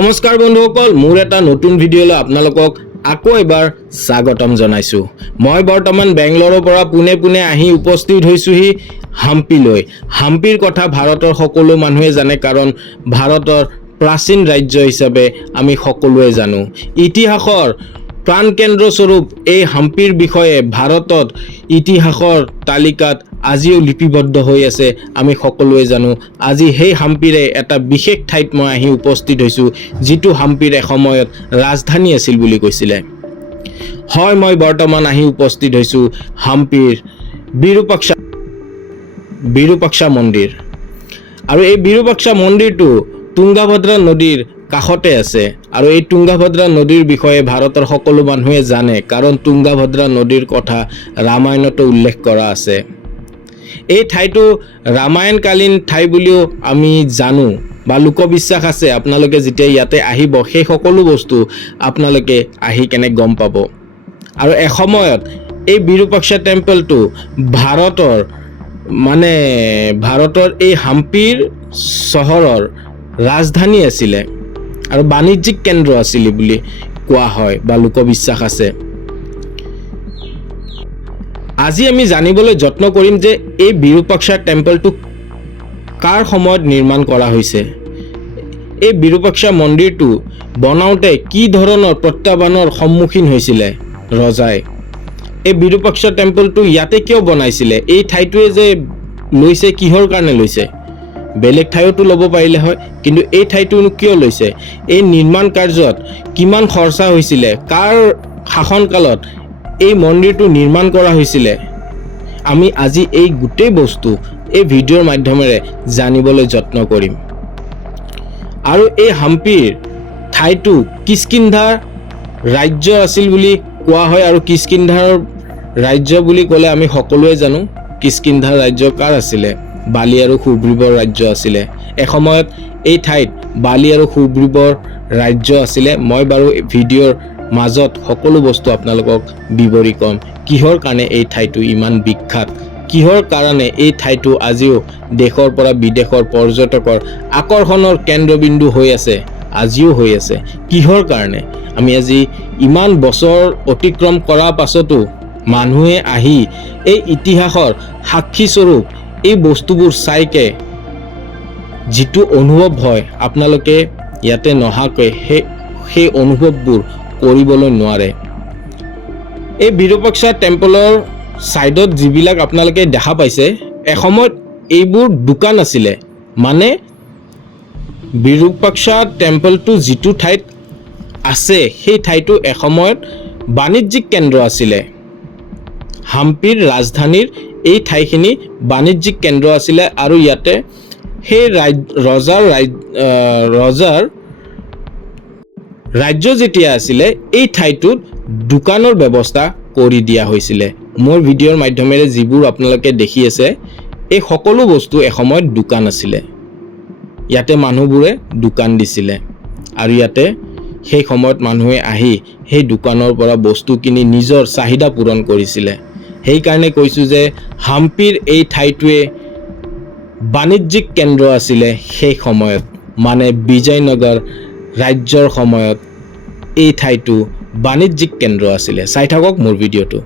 নমস্কাৰ বন্ধুসকল, মোৰ এটা নতুন ভিডিঅ'লৈ আপোনালোকক আকৌ এবাৰ স্বাগতম জনাইছোঁ। মই বৰ্তমান বেংগলোৰৰ পৰা পুনে আহি উপস্থিত হৈছোহি হাম্পিলৈ। হাম্পিৰ কথা ভাৰতৰ সকলো মানুহে জানে, কাৰণ ভাৰতৰ প্ৰাচীন ৰাজ্য হিচাপে আমি সকলোৱে জানো। ইতিহাসৰ প্ৰাণকেন্দ্ৰস্বৰূপ এই হাম্পিৰ বিষয়ে ভাৰতত ইতিহাসৰ তালিকাত আজিও লিপিবদ্ধ হৈ আছে, আমি সকলোৱে জানো। আজি সেই হাম্পিৰে এটা বিশেষ ঠাইত মই আহি উপস্থিত হৈছোঁ, যিটো হাম্পিৰ এসময়ত ৰাজধানী আছিল বুলি কৈছিলে। হয়, মই বৰ্তমান আহি উপস্থিত হৈছোঁ হাম্পিৰ বিৰুপাক্ষা মন্দিৰ। আৰু এই বিৰুপাক্ষা মন্দিৰটো তুংগাভদ্ৰা নদীৰ কাষতে আছে। আৰু এই তুংগাভদ্ৰা নদীৰ বিষয়ে ভাৰতৰ সকলো মানুহে জানে, কাৰণ তুংগাভদ্ৰা নদীৰ কথা ৰামায়ণতো উল্লেখ কৰা আছে। এই ঠাইটো ৰামায়ণকালীন ঠাই বুলিও আমি জানো বা লোকবিশ্বাস আছে। আপোনালোকে যেতিয়া ইয়াতে আহিব, সেই সকলো বস্তু আপোনালোকে আহি কেনে গম পাব। আৰু এসময়ত এই বিৰুপাক্ষা টেম্পলটো ভাৰতৰ এই হাম্পিৰ চহৰৰ ৰাজধানী আছিলে আৰু বাণিজ্যিক কেন্দ্ৰ আছিলে বুলি কোৱা হয় বা লোকবিশ্বাস আছে। আজি আমি জানিবলৈ যত্ন কৰিম যে এই বিৰুপাক্ষা টেম্পলটো কাৰ সময়ত নিৰ্মাণ কৰা হৈছে। এই বিৰুপাক্ষা মন্দিৰটো বনাওঁতে কি ধৰণৰ প্ৰত্যাহ্বানৰ সন্মুখীন হৈছিলে ৰজাই। এই বিৰুপাক্ষা টেম্পলটো ইয়াতে কিয় বনাইছিলে, এই ঠাইটোৱে যে লৈছে কিহৰ কাৰণে লৈছে। বেলেগ ঠাইতো ল'ব পাৰিলে হয়, কিন্তু এই ঠাইটো কিয় লৈছে, এই নিৰ্মাণ কাৰ্যত কিমান খৰচা হৈছিলে, কাৰ শাসনকালত এই মন্দিৰটো নিৰ্মাণ কৰা হৈছিলে, আমি আজি এই গোটেই বস্তু এই ভিডিঅ'ৰ মাধ্যমেৰে জানিবলৈ যত্ন কৰিম। আৰু এই হাম্পিৰ ঠাইটো কিষ্কিন্ধাৰ ৰাজ্য আছিল বুলি কোৱা হয়। আৰু কিষ্কিন্ধাৰ ৰাজ্য বুলি ক'লে আমি সকলোৱে জানো কিষ্কিন্ধাৰ ৰাজ্য কাৰ আছিলে, বালি আৰু সুগ্ৰীৱৰ ৰাজ্য আছিলে। এসময়ত এই ঠাইত বালি আৰু সুগ্ৰীৱৰ ৰাজ্য আছিলে। মই বাৰু ভিডিঅ'ৰ মাজত সকলো বস্তু আপোনালোকক বিৱৰি ক'ম, কিহৰ কাৰণে এই ঠাইটো ইমান বিখ্যাত, কিহৰ কাৰণে এই ঠাইটো আজিও দেশৰ পৰা বিদেশৰ পৰ্যটকৰ আকৰ্ষণৰ কেন্দ্ৰবিন্দু হৈ আছে, আজিও হৈ আছে, কিহৰ কাৰণে। আমি আজি ইমান বছৰ অতিক্ৰম কৰাৰ পাছতো মানুহে আহি এই ইতিহাসৰ সাক্ষীস্বৰূপ এই বস্তুবোৰ চাইকে যিটো অনুভৱ হয়, আপোনালোকে ইয়াতে নহাকৈ সেই অনুভৱবোৰ কৰিবলৈ নোৱাৰে। এই বিৰুপাক্ষা টেম্পলৰ ছাইডত যিবিলাক আপোনালোকে দেখা পাইছে, এসময়ত এইবোৰ দোকান আছিলে। মানে বিৰুপাক্ষা টেম্পলটো যিটো ঠাইত আছে, সেই ঠাইটো এসময়ত বাণিজ্যিক কেন্দ্ৰ আছিলে। হাম্পিৰ ৰাজধানীৰ এই ঠাইখিনি বাণিজ্যিক কেন্দ্ৰ আছিলে। আৰু ইয়াতে সেই ৰজাৰ ৰাজ্য যেতিয়া আছিলে, এই ঠাইটোত দোকানৰ ব্যৱস্থা কৰি দিয়া হৈছিলে। মোৰ ভিডিঅ'ৰ মাধ্যমেৰে যিবোৰ আপোনালোকে দেখি আছে, এই সকলো বস্তু এসময়ত দোকান আছিলে। ইয়াতে মানুহবোৰে দোকান দিছিলে আৰু ইয়াতে সেই সময়ত মানুহে আহি সেই দোকানৰ পৰা বস্তু কিনি নিজৰ চাহিদা পূৰণ কৰিছিলে। সেইকাৰণে কৈছোঁ যে হাম্পিৰ এই ঠাইটোৱে বাণিজ্যিক কেন্দ্ৰ আছিলে সেই সময়ত, মানে বিজয়নগৰ ৰাজ্যৰ সময়ত এই ঠাইটো বাণিজ্যিক কেন্দ্ৰ আছিলে। চাই থাকক মোৰ ভিডিঅ'টো।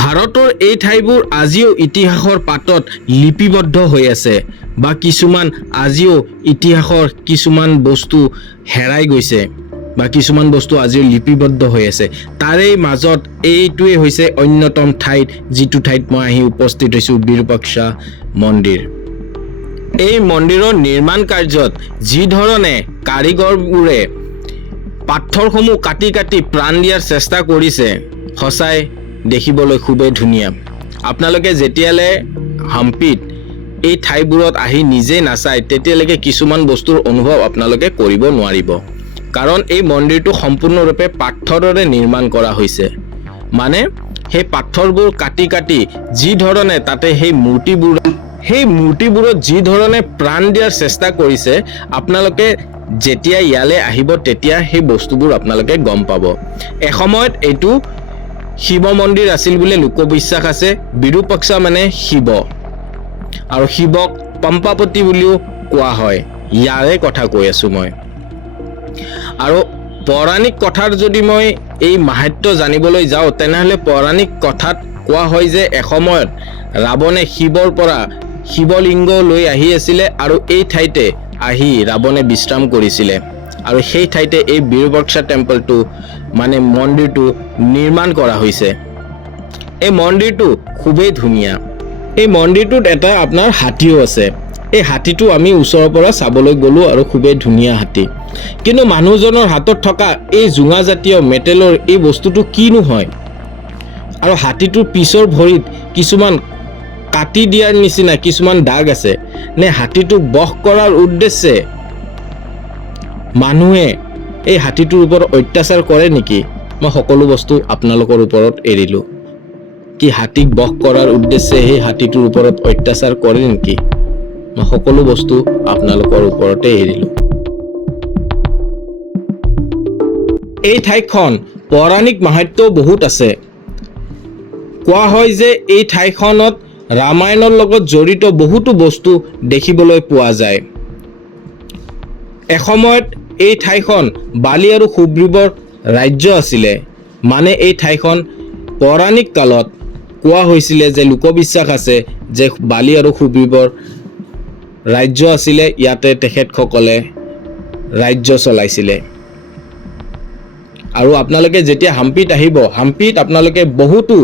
ভাৰতৰ এই ঠাইবোৰ আজিও ইতিহাসৰ পাতত লিপিবদ্ধ হৈ আছে, বা কিছুমান আজিও ইতিহাসৰ কিছুমান বস্তু হেৰাই গৈছে বা কিছুমান বস্তু আজিও লিপিবদ্ধ হৈ আছে। তাৰে মাজত এইটোৱে হৈছে অন্যতম ঠাইত, যিটো ঠাইত মই আহি উপস্থিত হৈছোঁ, বিৰুপাক্ষা মন্দিৰ। এই মন্দিৰৰ নিৰ্মাণ কাৰ্যত যি ধৰণে কাৰিকৰবোৰে পাথৰসমূহ কাটি প্ৰাণ দিয়াৰ চেষ্টা কৰিছে, সঁচাই দেখিবলৈ খুবেই ধুনীয়া। আপোনালোকে যেতিয়ালৈ হাম্পিত এই ঠাইবোৰত আহি নিজে নাচায়, তেতিয়ালৈকে কিছুমান বস্তুৰ অনুভৱ আপোনালোকে কৰিব নোৱাৰিব। কাৰণ এই মন্দিৰটো সম্পূৰ্ণৰূপে পাথৰেৰে নিৰ্মাণ কৰা হৈছে। মানে সেই পাথৰবোৰ কাটি যি ধৰণে তাতে সেই মূৰ্তিবোৰত যি ধৰণে প্ৰাণ দিয়াৰ চেষ্টা কৰিছে, আপোনালোকে যেতিয়া ইয়ালৈ আহিব তেতিয়া সেই বস্তুবোৰ আপোনালোকে গম পাব। এসময়ত এইটো শিৱ মন্দিৰ আছিল বুলি লোকবিশ্বাস আছে। বিৰুপাক্ষা মানে শিৱ, আৰু শিৱক পম্পাপতি বুলিও কোৱা হয়। ইয়াৰে কথা কৈ আছো মই। আৰু পৌৰাণিক কথাৰ যদি মই এই মাহাত্য জানিবলৈ যাওঁ, তেনেহ'লে পৌৰাণিক কথাত কোৱা হয় যে এসময়ত ৰাৱণে শিৱৰ পৰা শিৱলিংগ লৈ আহি আছিলে, আৰু এই ঠাইতে আহি ৰাৱণে বিশ্ৰাম কৰিছিলে, আৰু সেই ঠাইতে এই বিৰুপাক্ষা টেম্পলটো মানে মন্দিৰটো নিৰ্মাণ কৰা হৈছে। এই মন্দিৰটো খুবেই ধুনীয়া। এই মন্দিৰটোত এটা আপোনাৰ হাতীও আছে। এই হাতীটো আমি ওচৰৰ পৰা চাবলৈ গ'লো, আৰু খুবেই ধুনীয়া হাতী। কিন্তু মানুহজনৰ হাতত থকা এই জোঙাজাতীয় মেটেলৰ এই বস্তুটো কিনো হয়? আৰু হাতীটোৰ পিছৰ ভৰিত কিছুমান কাটি দিয়াৰ নিচিনা কিছুমান দাগ আছে। নে হাতীটোক বশ কৰাৰ উদ্দেশ্যে মানুহে এই হাতীটোৰ ওপৰত অত্যাচাৰ কৰে নেকি? মই সকলো বস্তু আপোনালোকৰ ওপৰত এৰিলোঁ। কি হাতীক বশ কৰাৰ উদ্দেশ্যে সেই হাতীটোৰ ওপৰত অত্যাচাৰ কৰে নেকি? মই সকলো বস্তু আপোনালোকৰ ওপৰতে এৰিলোঁ। এই ঠাইখন পৌৰাণিক মাহাত্য বহুত আছে। কোৱা হয় যে এই ঠাইখনত ৰামায়ণৰ লগত জড়িত বহুতো বস্তু দেখিবলৈ পোৱা যায়। এসময়ত এই ঠাইখন বালি আৰু সুগ্ৰীৱৰ ৰাজ্য আছিলে। মানে এই ঠাইখন পৌৰাণিক কালত কোৱা হৈছিলে যে লোকবিশ্বাস আছে যে বালি আৰু সুগ্ৰীৱৰ ৰাজ্য আছিলে, ইয়াতে তেখেতসকলে ৰাজ্য চলাইছিলে। আৰু আপোনালোকে যেতিয়া হাম্পিত আহিব, হাম্পিত আপোনালোকে বহুতো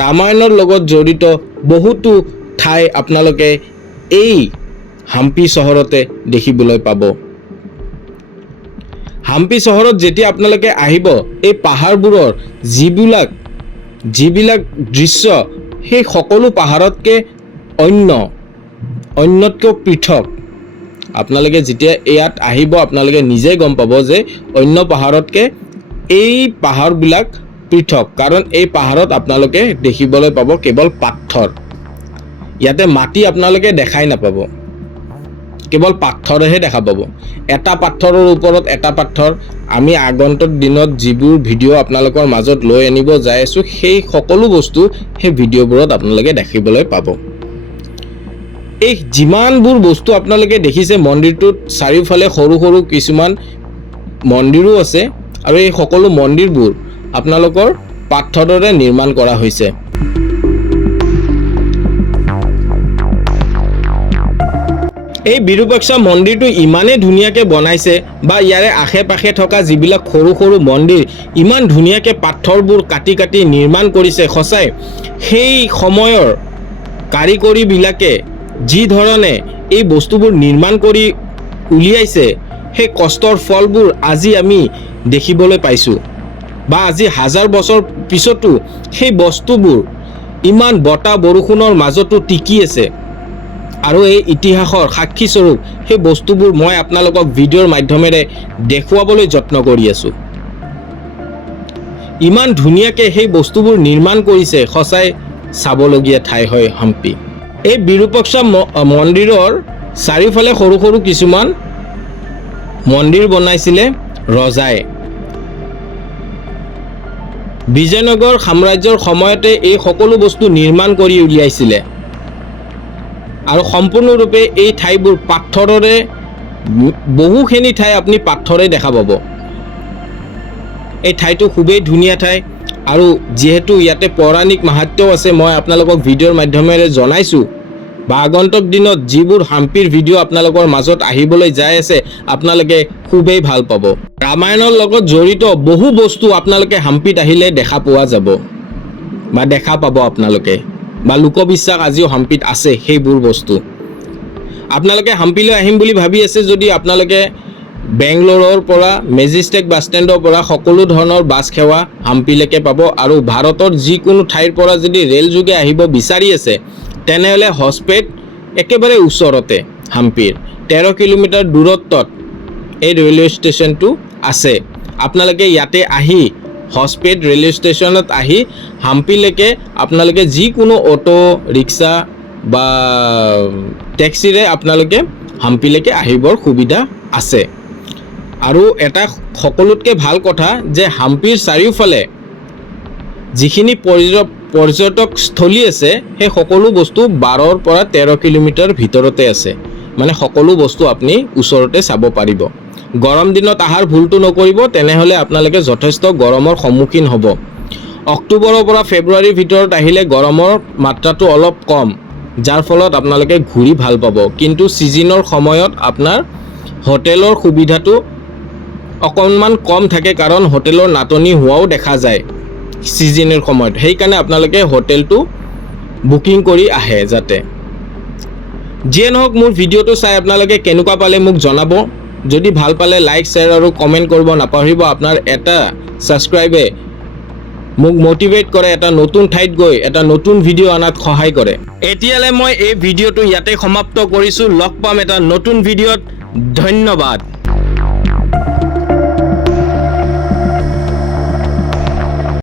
ৰামায়ণৰ লগত জড়িত বহুতো ঠাই আপোনালোকে এই হাম্পি চহৰতে দেখিবলৈ পাব। হাম্পি চহৰত যেতিয়া আপোনালোকে আহিব, এই পাহাৰবোৰৰ যিবিলাক দৃশ্য, সেই সকলো পাহাৰতকৈ অন্যতকৈ পৃথক। আপোনালোকে যেতিয়া ইয়াত আহিব, আপোনালোকে নিজে গম পাব যে অন্য পাহাৰতকৈ এই পাহাৰবিলাক পৃথক। কাৰণ এই পাহাৰত আপোনালোকে দেখিবলৈ পাব কেৱল পাথৰ। ইয়াতে মাটি আপোনালোকে দেখাই নাপাব, কেৱল পাথৰেহে দেখা পাব। এটা পাথৰৰ ওপৰত এটা পাথৰ। আমি আগন্তুক দিনত যিবোৰ ভিডিঅ' আপোনালোকৰ মাজত লৈ আনিব যাই আছোঁ, সেই সকলো বস্তু সেই ভিডিঅ'বোৰত আপোনালোকে দেখিবলৈ পাব। এই যিমানবোৰ বস্তু আপোনালোকে দেখিছে, মন্দিৰটোত চাৰিওফালে সৰু সৰু কিছুমান মন্দিৰো আছে, আৰু এই সকলো মন্দিৰবোৰ আপোনালোকৰ পাথৰেৰে নিৰ্মাণ কৰা হৈছে। এই বিৰুপাক্ষা মন্দিৰটো ইমানেই ধুনীয়াকৈ বনাইছে, বা ইয়াৰে আশে পাশে থকা যিবিলাক সৰু সৰু মন্দিৰ ইমান ধুনীয়াকৈ পাথৰবোৰ কাটি কাটি নিৰ্মাণ কৰিছে। সঁচাই সেই সময়ৰ কাৰিকৰীবিলাকে যি ধৰণে এই বস্তুবোৰ নিৰ্মাণ কৰি উলিয়াইছে, সেই কষ্টৰ ফলবোৰ আজি আমি দেখিবলৈ পাইছোঁ। বা আজি হাজাৰ বছৰ পিছতো সেই বস্তুবোৰ ইমান বতাহ বৰষুণৰ মাজতো টিকি আছে। আৰু এই ইতিহাসৰ সাক্ষীস্বৰূপ সেই বস্তুবোৰ মই আপোনালোকক ভিডিঅ'ৰ মাধ্যমেৰে দেখুৱাবলৈ যত্ন কৰি আছোঁ। ইমান ধুনীয়াকৈ সেই বস্তুবোৰ নিৰ্মাণ কৰিছে। সঁচাই চাবলগীয়া ঠাই হয় হাম্পি। এই বিৰুপাক্ষা মন্দিৰৰ চাৰিওফালে সৰু সৰু কিছুমান মন্দিৰ বনাইছিলে ৰজাই। বিজয়নগৰ সাম্ৰাজ্যৰ সময়তে এই সকলো বস্তু নিৰ্মাণ কৰি উলিয়াইছিলে, আৰু সম্পূৰ্ণৰূপে এই ঠাইবোৰ পাথৰেৰে, বহুখিনি ঠাই আপুনি পাথৰে দেখা পাব। এই ঠাইটো খুবেই ধুনীয়া ঠাই, আৰু যিহেতু ইয়াতে পৌৰাণিক মাহাত্ম্যও আছে, মই আপোনালোকক ভিডিঅ'ৰ মাধ্যমেৰে জনাইছোঁ। বা আগন্তুক দিনত যিবোৰ হাম্পিৰ ভিডিঅ' আপোনালোকৰ মাজত আহিবলৈ যাই আছে, আপোনালোকে খুবেই ভাল পাব। ৰামায়ণৰ লগত জড়িত বহু বস্তু আপোনালোকে হাম্পিত আহিলে দেখা পোৱা যাব, বা দেখা পাব আপোনালোকে। বা লোকবিশ্বাস আজিও হাম্পিত আছে সেইবোৰ বস্তু। আপোনালোকে হাম্পিলৈ আহিম বুলি ভাবি আছে যদি, আপোনালোকে বেংগলোৰৰ পৰা মেজেষ্টিক বাছ ষ্টেণ্ডৰ পৰা সকলো ধৰণৰ বাছ সেৱা হাম্পিলৈকে পাব। আৰু ভাৰতৰ যিকোনো ঠাইৰ পৰা যদি ৰেল যোগে আহিব বিচাৰি আছে, তেনেহ'লে হস্পেট একেবাৰে ওচৰতে হাম্পিৰ 13 কিলোমিটাৰ দূৰত্বত এই ৰেলৱে ষ্টেচনটো আছে। আপোনালোকে ইয়াতে আহি হস্পেট ৰেলৱে ষ্টেচনত আহি হাম্পিলৈকে আপোনালোকে যিকোনো অটো ৰিক্সা বা টেক্সিৰে আপোনালোকে হাম্পিলৈকে আহিবৰ সুবিধা আছে। আৰু এটা সকলোতকৈ ভাল কথা যে হাম্পিৰ চাৰিওফালে যিখিনি পৰ্যটকস্থলী আছে সেই সকলো বস্তু 12ৰ পৰা 13 কিলোমিটাৰ ভিতৰতে আছে, মানে সকলো বস্তু আপুনি ওচৰতে চাব পাৰিব। গৰম দিনত আহাৰ ভুলটো নকৰিব, তেনেহ'লে আপোনালোকে যথেষ্ট গৰমৰ সন্মুখীন হ'ব। অক্টোবৰৰ পৰা ফেব্ৰুৱাৰীৰ ভিতৰত আহিলে গৰমৰ মাত্ৰাটো অলপ কম, যাৰ ফলত আপোনালোকে ঘূৰি ভাল পাব। কিন্তু ছিজনৰ সময়ত আপোনাৰ হোটেলৰ সুবিধাটো অকণমান কম থাকে, কাৰণ হোটেলৰ নাটনি হোৱাও দেখা যায় ছিজনৰ সময়ত। সেইকাৰণে আপোনালোকে হোটেলটো বুকিং কৰি আহে যাতে। যিয়ে নহওক, মোৰ ভিডিঅ'টো চাই আপোনালোকে কেনেকুৱা পালে মোক জনাব। যদি ভাল পালে লাইক, শ্বেয়াৰ আৰু কমেণ্ট কৰিব নাপাহৰিব। আপোনাৰ এটা ছাবস্ক্ৰাইবে মোক মটিভেট কৰে, এটা নতুন ঠাইত গৈ এটা নতুন ভিডিঅ' অনাত সহায় কৰে। এতিয়ালৈ মই এই ভিডিঅ'টো ইয়াতে সমাপ্ত কৰিছোঁ। লগ পাম এটা নতুন ভিডিঅ'ত। ধন্যবাদ।